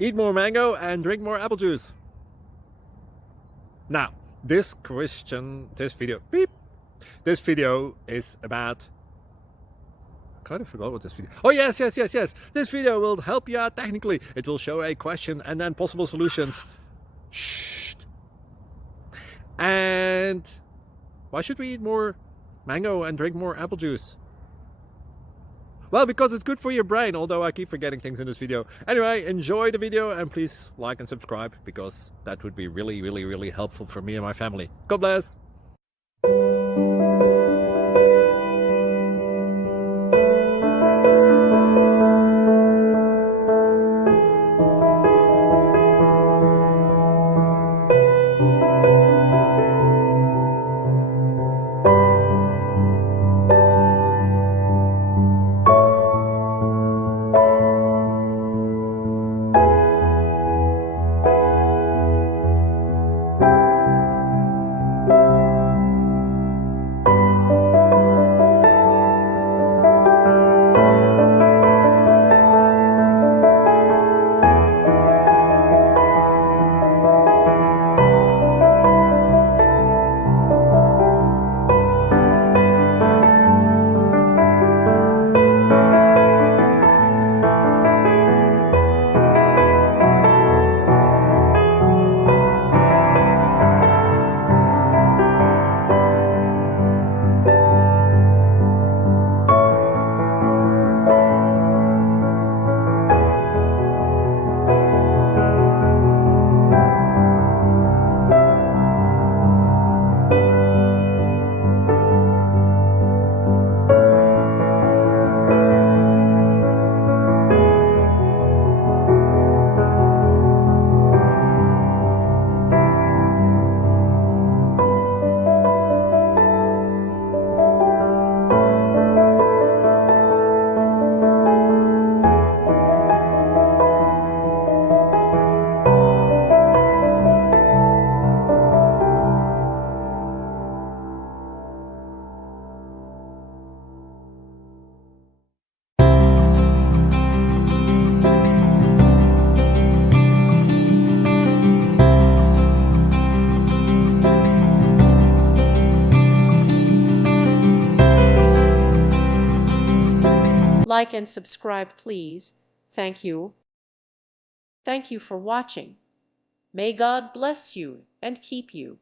Eat more mango and drink more apple juice. Now, this video is about, I kind of forgot what this video. Oh, yes. This video will help you out technically. It will show a question and then possible solutions. Shh. And why should we eat more mango and drink more apple juice? Well, because it's good for your brain, although I keep forgetting things in this video. Anyway, enjoy the video and please like and subscribe, because that would be really helpful for me and my family. God bless! Like and subscribe, please. Thank you. Thank you for watching. May God bless you and keep you.